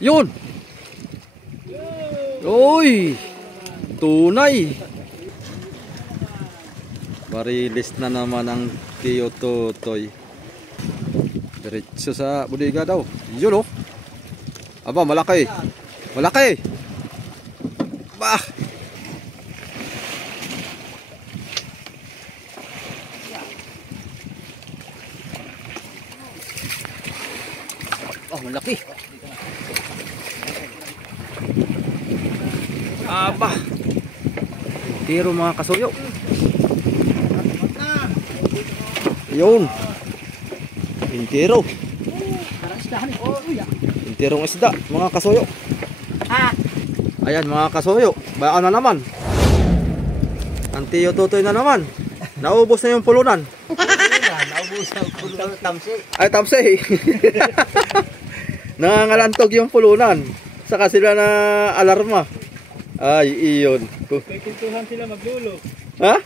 Yun. Uy. Tunay. Marilis na naman ang Tio Totoy. Diretso sa bodega daw. Yun oh. Aba, malaki. Malaki. Bah. Oh, malaki. Aba. Tiro mga kasuyo. Yun. Intiro. Intirong isda, mga kasuyo. Ayan mga kasuyo. Baka na naman. Ang Tio Totoy na naman. Naubos na yung pulunan. Naubos na yung pulunan ng tamsi. Ay, tamsi. Nangangalantog yung pulunan. Saka sila na alarma. Ay, iyon. Kikintuhan sila maglulo. Ha?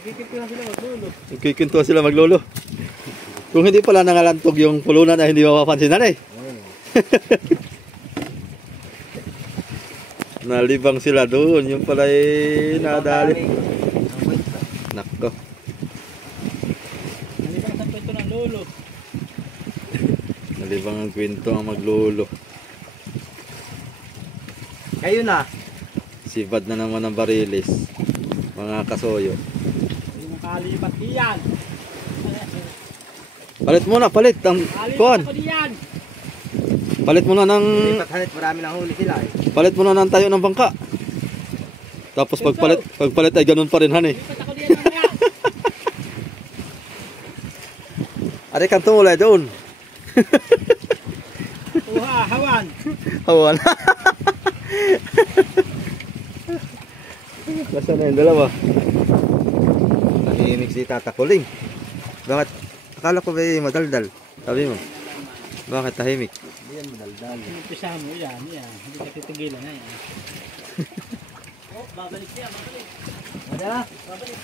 Kikintuhan sila maglulo. Kikintuhan sila maglolo. Kung hindi pala nangalantog yung pulunan ay hindi mapapansinan eh. Nalibang sila doon. Yung pala ay nadali. Nako. Nalibang sa kwento ng lolo. Nalibang ang kwento ang maglolo. Kayo na. Sibad na naman ang barilis. Mga kasoyo. Hindi makalipat diyan. Palit muna, palit ang kuhan. Palit muna ng Halit marami nang huli sila eh. palit muna ng tayo ng bangka. Tapos pagpalit ay ganun pa rin han eh. Ari kan tumulay doon. Hawan. Hawan. Basta na yung dalawa. Nanginig si Tata Kuling. Bakit? Akala ko ba'y madaldal? Sabi mo. Bakit tahimik? Hindi yan madaldal. Umpisa mo yan. Hindi ka titigilan na yan. Babalik siya, babalik. Wala? Babalik.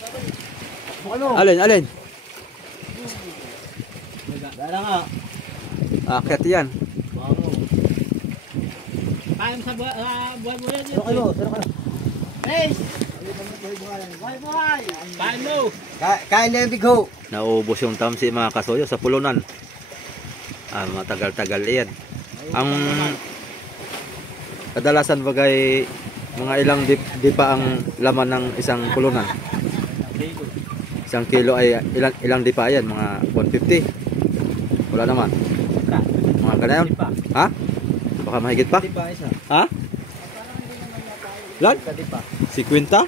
Ano? Alin? Dala nga. Akyat yan. Bango. Kaya sa buhay mo yan. Sino kayo? Race! Buhay! Kain mo! Kain na yung big ho! Naubos yung tamsi mga kasoyo sa pulunan. Matagal-tagal yan. Ang kadalasan bagay mga ilang di pa ang laman ng isang pulunan. Isang kilo ay ilang di pa yan? Mga 150. Wala naman. Mga ganayon. Ha? Baka mahigit pa? Ha? Lan? 50?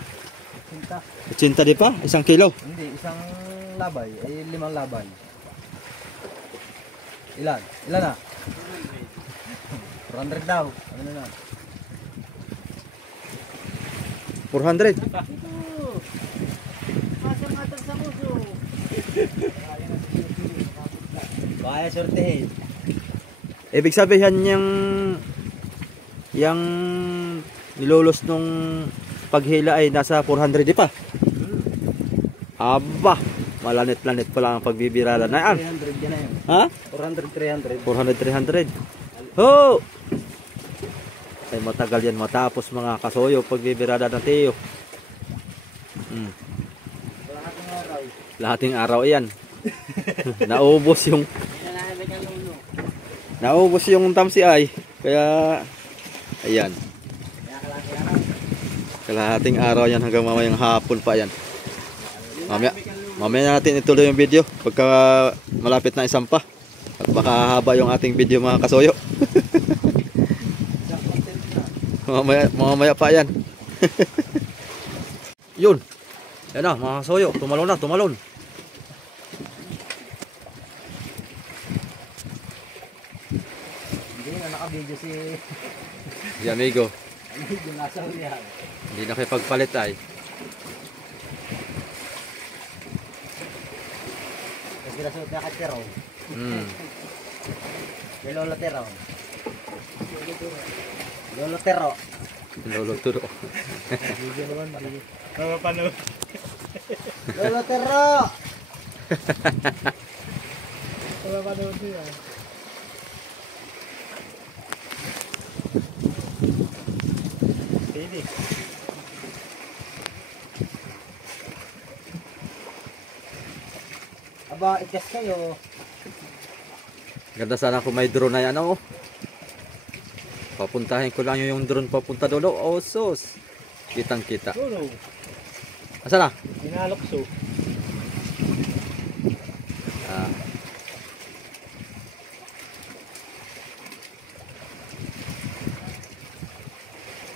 80 di pa? Isang kilo? Hindi, isang labay. Ay 5 labay. Ilan? Ilan na? 400 daw. Ano na? 400? Masang-matag sa muso. Kaya sortehin. Ibig sabihin yung nilolos nung paghila ay nasa 400 di pa. Aba, malanit-lanit pa lang ang pagbibiralan na yan. 300 yan na yun. Ha? 400, 300. 400, 300. Ho! Ay matagal yan matapos mga kasoyo pagbibirada ng Tio. Lahating araw yan. Naubos yung tamsi ay. Kaya ayan. Kalahating araw yan hanggang mamayang hapon pa yan. Mamaya natin ituloy yung video pagka malapit na isampa. At baka haba yung ating video mga kasoyo. mamaya pa yan. Yun. Yan na mga kasoyo. Tumalon na, tumalon. Hindi na naka-video si amigo. Amigo nasa ulihan. Hindi na kayo pagpalit ay. Kasi nasuot na katero. May lolo tero. Lolo tero. Lolo turo. Video naman. Mapapanood. Lolo tero. Mapapanood siya. Pwede. Aba, ikas kayo. Ganda sana kung may drone na yan, oh. Papuntahin ko lang yung drone papunta dulo. Oh, sus. Kitang kita. Dulo. Asa na? Inalokso. Ah.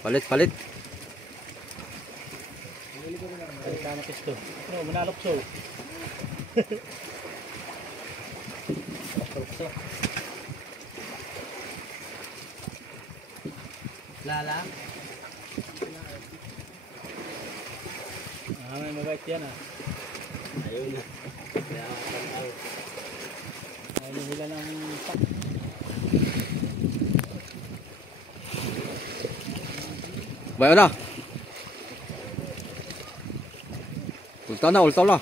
Palit, palit. Ay, tama pisto. No, manalokso. Manalokso. Lala. May magait yan ah. Ayun na. Ayun nila ng pak. Bayo na. Ultaw na, ultaw na.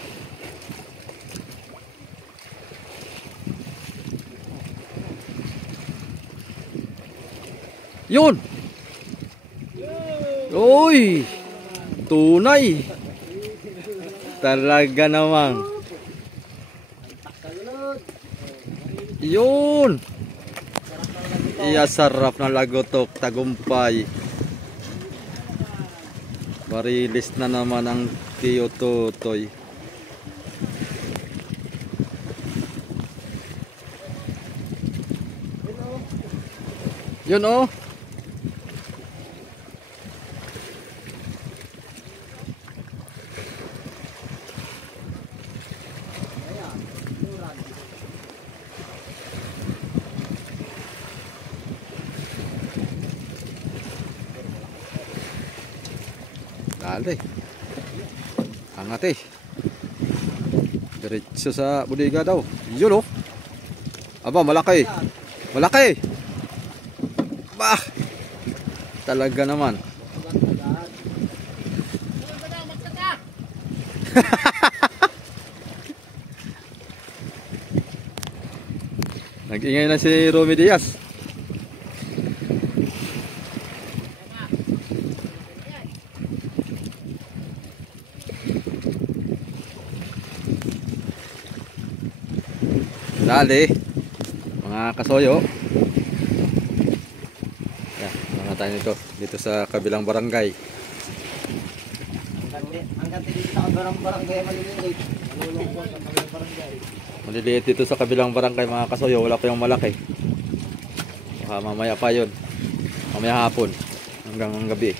Yun. Uy. Tunay. Talaga namang. Yun. Iya, sarap na lagotok, tagumpay. Marilis na naman ang Tiyo Totoy. Yun oh. Dali. Angat eh. Diretso sa bodega daw. Yun oh. Aba, malaki. Malaki. Bah. Talaga naman. Nag-ingay na si Romy Diaz. Dali, mga kasoyo. Yan, mga tayo dito sa kabilang barangay. Hanggang dito sa kabilang barangay maliliit. Malulungkot sa kabilang barangay. Maliliit dito sa kabilang barangay mga kasoyo, wala pa yung malaki. Baka mamaya pa yun. Mamaya hapon hanggang gabi.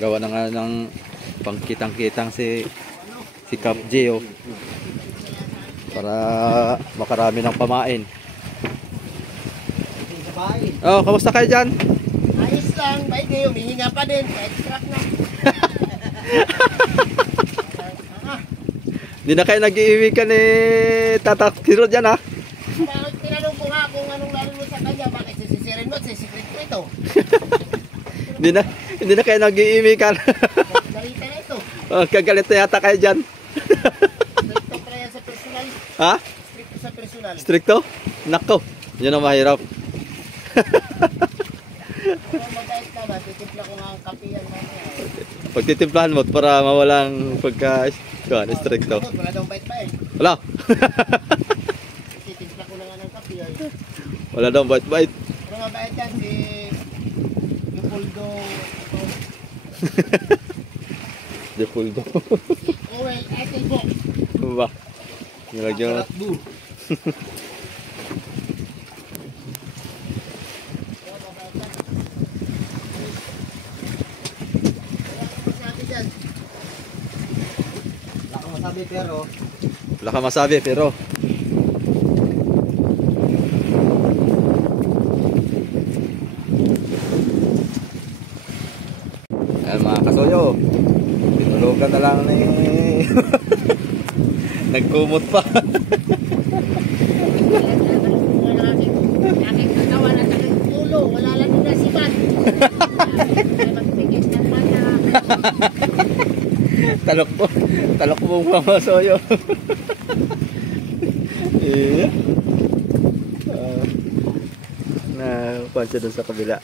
Gawa na nga ng pangkitang-kitang si Cap J oh. Para makarami ng pamain. Oh, kamusta kayo dyan? Ayos lang, baik kayo, humihinga pa din, kahit crack na. Hindi na kayo nag-iiwi ka ni Tatak Tiro dyan ha? Bakit tinanong ko nga kung anong lalo mo sa kanya, bakit sisisirin mo, sisikret ko ito. Hindi na kayo nag-iiwi ka. Galita na ito. Oh, kagalit na yata kayo dyan. Stricto pa yan sa personal. Ha? Stricto sa personal. Stricto? Nako, yun ang mahirap. Kung mabait ka ba, titimpla ko nga ang kape yan mamaya. Pagtitimplahan mo para mawalang stricto. Wala daw bait pa eh. Wala. Titimpla ko na nga ng kape ay. Wala daw bait-bait. Pero mabait yan si Leopoldo. Leopoldo. Owen Etelbo. Ba? Nilagyan mo. Wala ka masabi pero ayan mga kasoyo, tinulugan na lang ni nagkumot pa. Aking katawan at aking ulo, wala lang yung nasibat. Magpigis ng mata. Talok po mga kasoyo. Yeah. Na pancha doon sa kabila.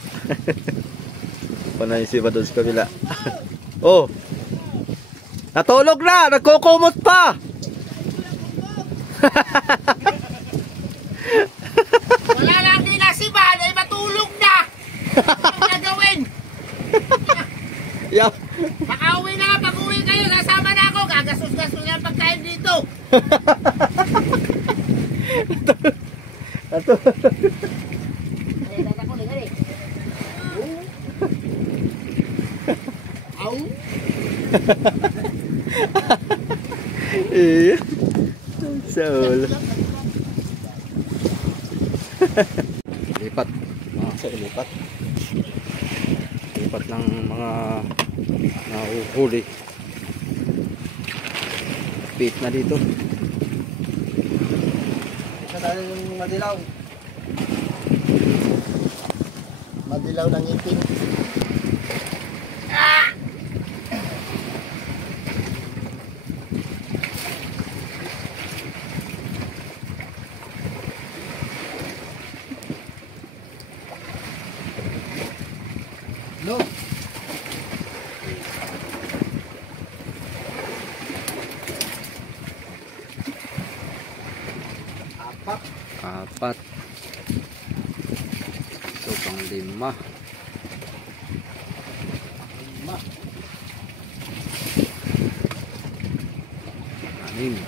Panay si Iba doon sa kabila. Oh. Natulog na! Nagkukumot pa! Wala lang kinasibahan ay matulog na! Ano gagawin? Yeah. Makauwi na nga, pag-uwi kayo, sasama na ako. Gagastos-gastos na ang pagkain dito. Au. Iya. Saul. Lipat. Lipat. Lipat ng mga nahuhuli. Pit na dito. Isa tayo yung madilaw. Madilaw ng ngipin. No. Apat. So, pang 5. 6. Pang 8.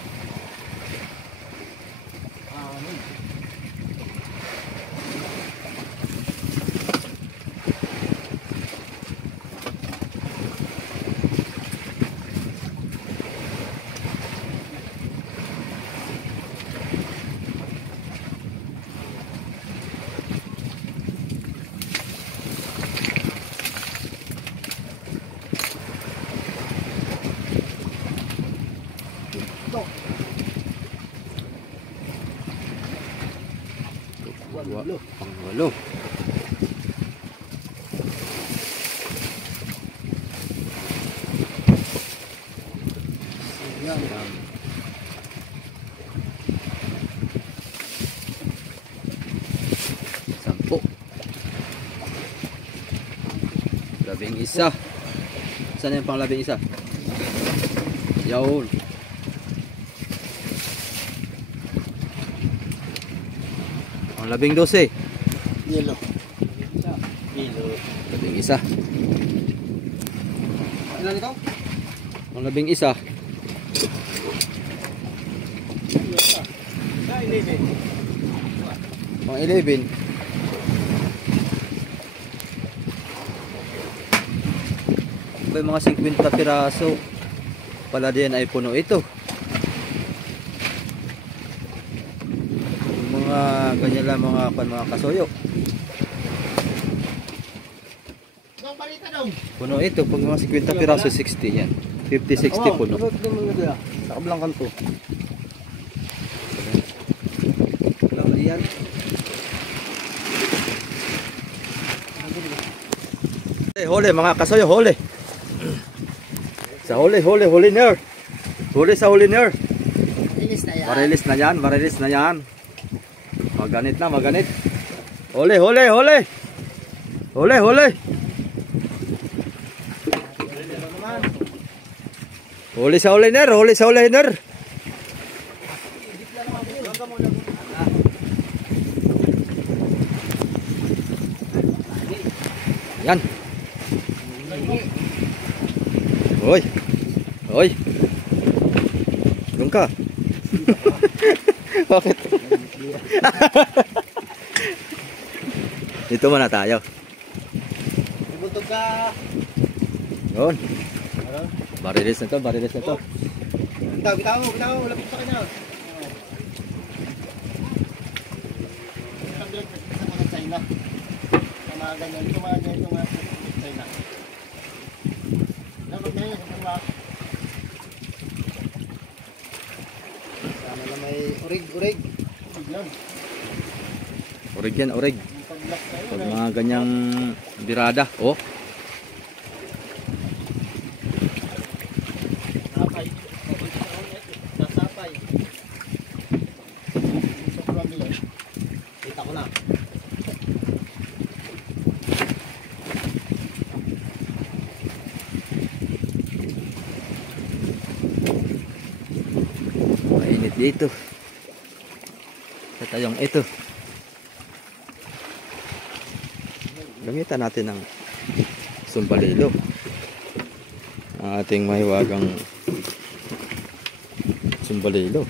Yan. 10. 11. Saan yung pang 11? Yawn. Pang 12. Yellow. Yellow. 11. Ilan ito? Pang 11. Pang 11. May mga 50 piraso. Pala din ay puno ito. Mga ganyan lang mga kasuyo. Dong, balita dong. Puno ito. Pag mga 50 piraso, 60 yan. 50-60 puno. Sa kabilang kanto. Yan. Huli mga kasuyo, huli. Sa huli ner. Huli sa huli ner. Inis na yan. Marilis na yan. Maganit. Huli. Huli sa huli ner. Yan. Hoy. Doon ka. Bakit? Dito muna tayo. Bubutog ka. Yun. Barilis na to. Bitaw. Lapit sa kanya. Sabi sa mga China. Mga ganyan. Ito mga China. Dapat na yan. Sana na may urig. Orig yan. Pag mga ganyang birada. Oh. Nasapay. Kita ko na. Dito. Sa tayong ito. Gamitan natin ng sumbalilo. Ang ating mahiwagang sumbalilo.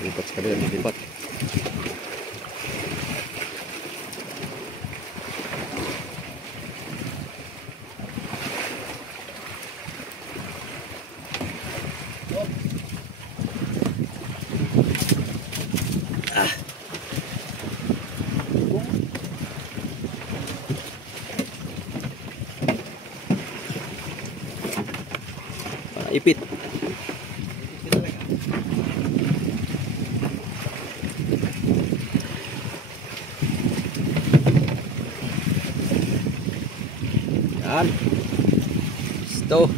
Lipat sekali dan lipat. Ipit. Yan. Sto.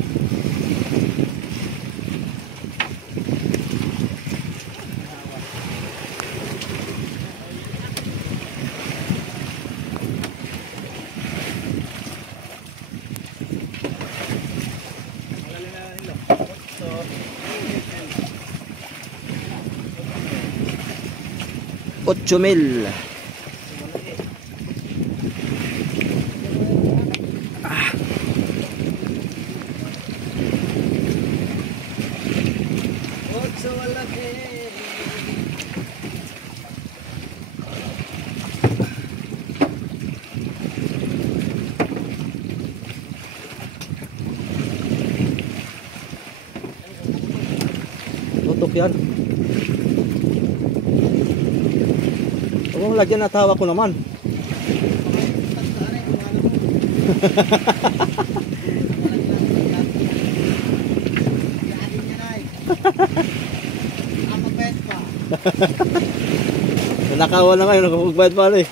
Ocho mil. Tutok yan. Huwag mong lagyan, natawa ko naman. Nakawa na kayo, nakapagbayad pa eh.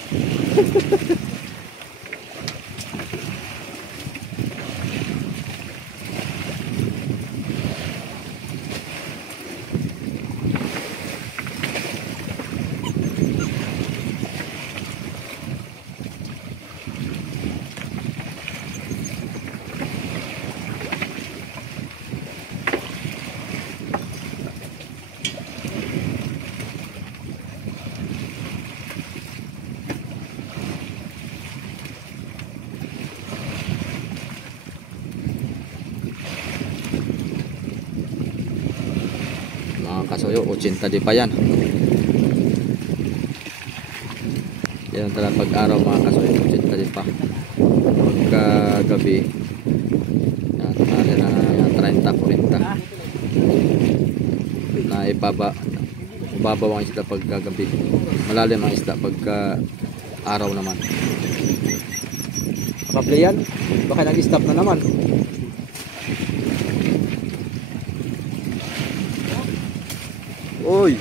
Kasuyo, 80 di pa yan. Yan talaga pag-araw mga kasuyo, 80 di pa. Pagka gabi, yan, tali na 30-40. Na ibabaw ang isda pagka gabi. Malalim ang isda pagka araw naman. Kapapli yan, baka nag-stop na naman. Uy.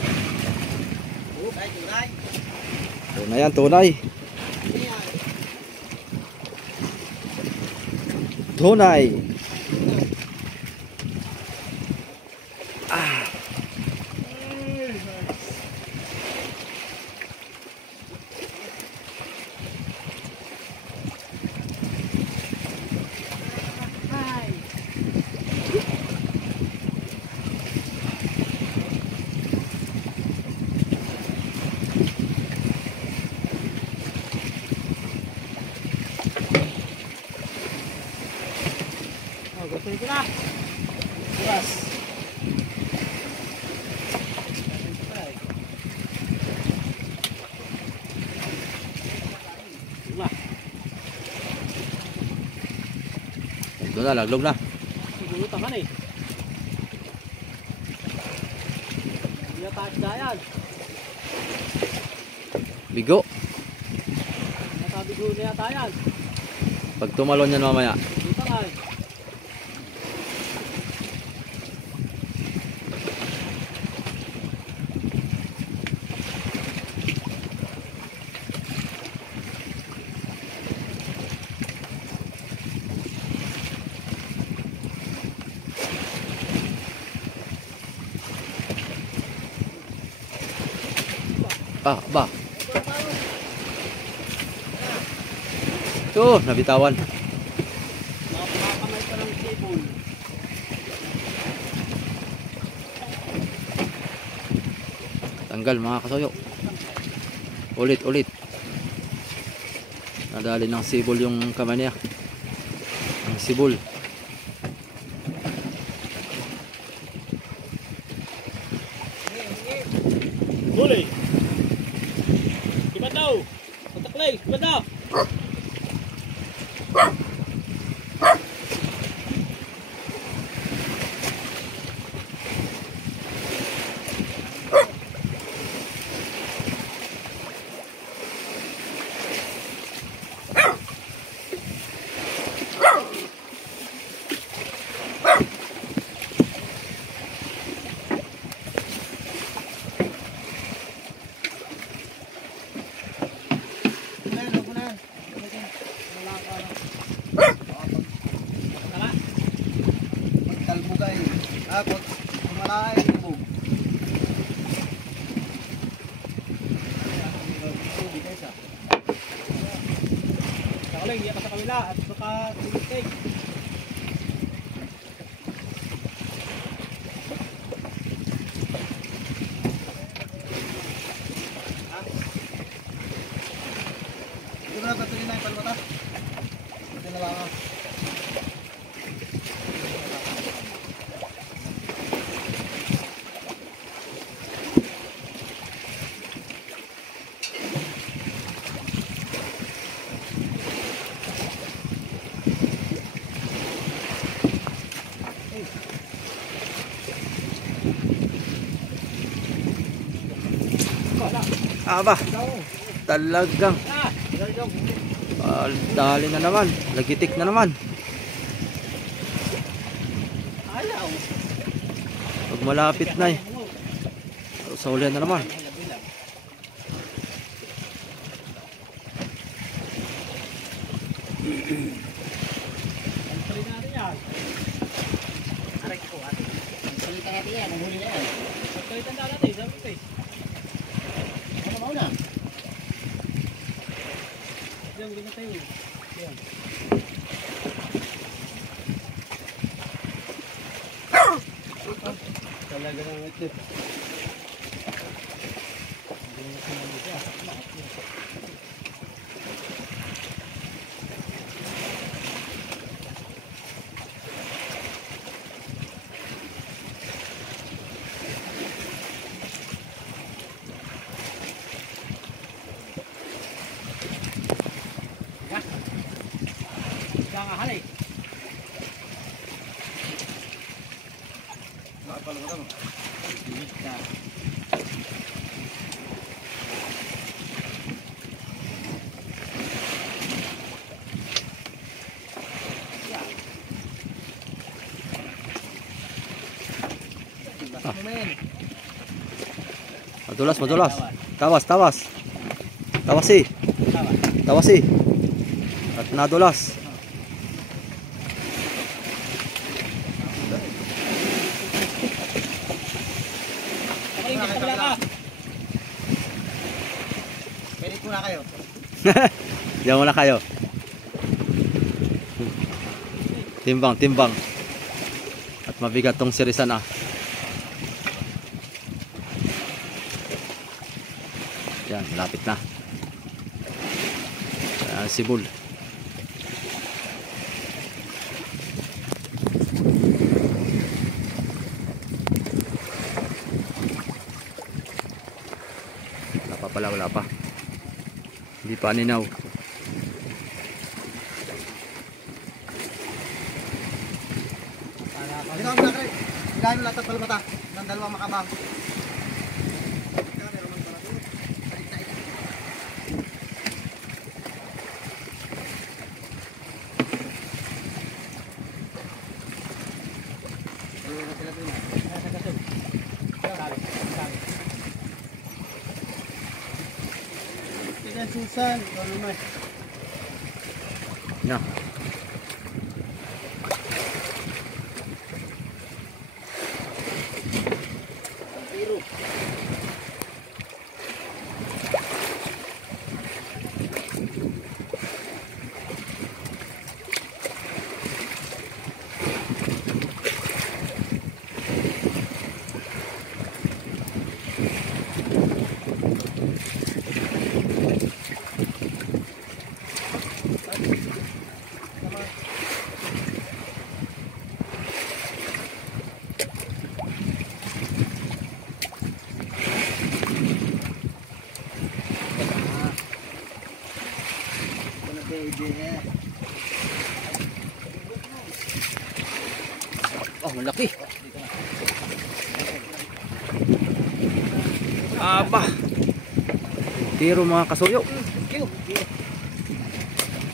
Tunay yan, tunay. Tunay. Ah. Sige na. Bukas. Ito na, laglog na. Siguro taman eh. Hindi na taas dayan. Bigo. Natabigo na yata yan. Pag tumalon yan mamaya. Dito nga eh. Ah, ba. Ito, nabitawan. Makakamay pa ng table. Tanggal mga kasoyo. Ulit, ulit. Nadali ng sibol yung kamay niya. Ang sibol. Huli. Iba daw. Pataklay, iba daw. Pag kumalay mo. Saka lang, iya ka sa kabila at baka tumitig. Ito na patuloy na yung palmata. Ito na lang ako. Aba, talagang dali na naman, lagitik na naman. Pag malapit na eh, sa ulihan na naman. Talaga ng ito. Jangan halay. Apa lu tahu? Bisa. Madulas, madulas. Tawas, tawas. Tawasi. Tawasi. At nadulas. Pilit muna kayo. Diyan muna kayo. Timbang, timbang. At mabigat tong sirisan ah. Yan, malapit na. Ayan, sibol. Wala pa pala, wala pa. Hindi pa ninaw. Ikaw muna kayo. Ilahin mo lahat at palumata ng dalawang makabang. Susan, ano naman? Yan. Oh, malaki. Aba. Tiro mga kasuyo.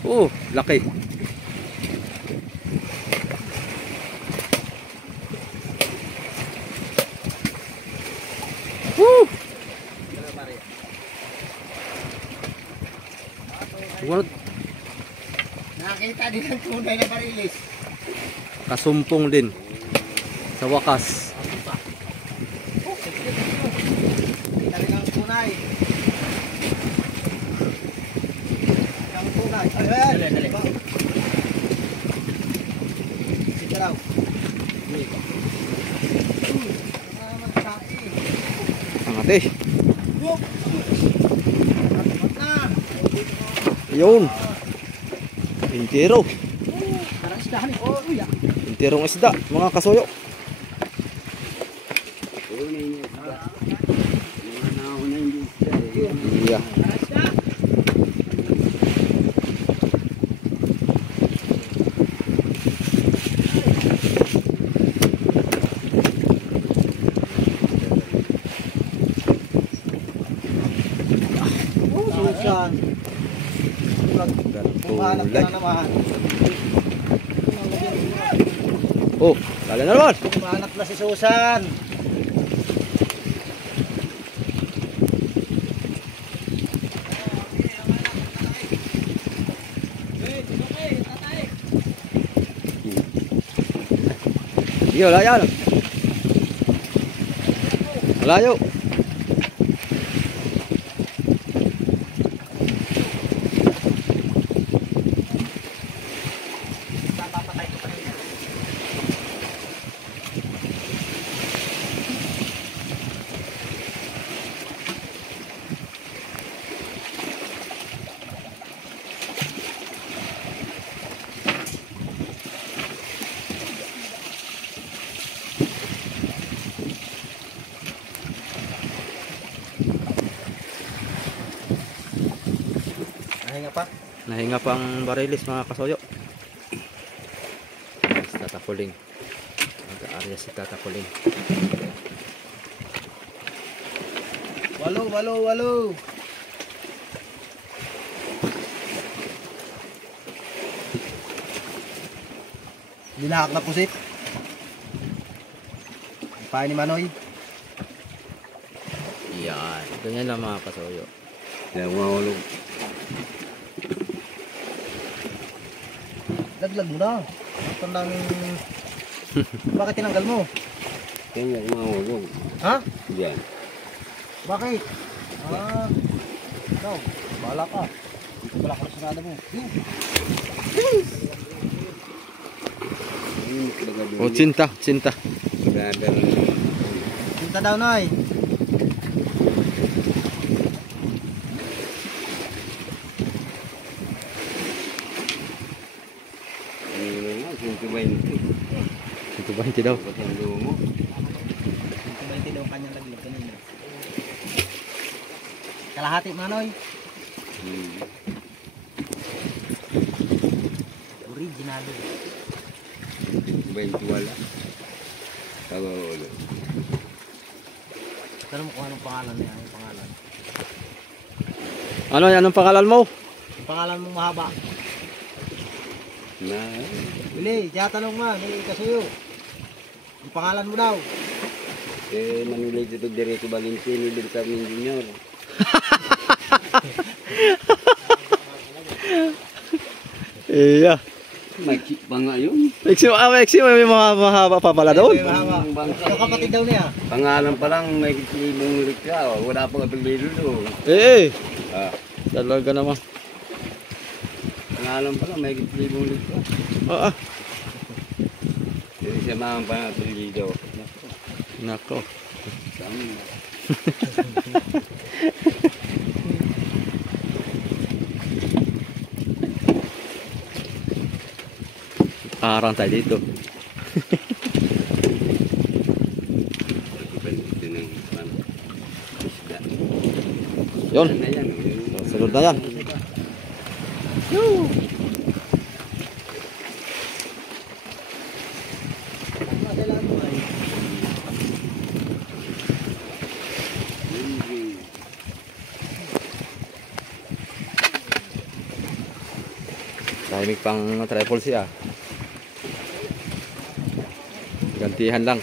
Oh, laki. Woo! What? Nakita din ang tunay na barilis. Kasumpong din. Sa wakas. Kita rin ang tunay. Ang tunay. Ay, dali. Sige daw. Ang ate. Yun. Intero. Interong isda, mga kasuyo. Iya. Susan. Maghanap ka na naman. Oh, kala na naman. Maghanap na si Susan. Sige, wala yan. Malayo. Nahinga pa. Nahinga pa ang barilis mga kasuyo. Si Tata Kuling. Nag-aarya si Tata Kuling. Walo. Dinahak na pusit. Pahay ni Manoy. Yan. Ganyan lang mga kasuyo. Yan, mahulog. Laglag mo na. Ito daming... Bakit tinanggal mo? Yan, mahulog. Ha? Yan. Bakit? Ikaw, bahala ka. Dito pala ka sinada mo. Oh, cinta. Punta daw na eh. Ito ba hindi daw? 20 daw ang kanyang laglag kanina. Kalahati Manoy. Original. 20 wala. Tago ulo. Tanong mo kung anong pangalan niya. Anong pangalan? Ano yan? Anong pangalan mo? Yung pangalan mo mahaba. Na, Bili, tiyatanong mo. May kasuyo. Yung pangalan mo daw. manulay dito Direto Valentino din sa amin junior. Iya. Makik pa nga yun. Exi, may mga mahaba pa pala doon. May mahaba. Yung kapatid daw niya. Pangalan pa lang may kitlibong ulit ka. Wala pang apelido doon. Eh, Ah, talaga naman. pangalan pa lang may kitlibong ulit ka. Oo. Hindi siya mga pang apelido. Nako. Saan? Arang tayo dito. Yun. Sunod na yan. Tahimik pang triple C ah. Gantihan lang.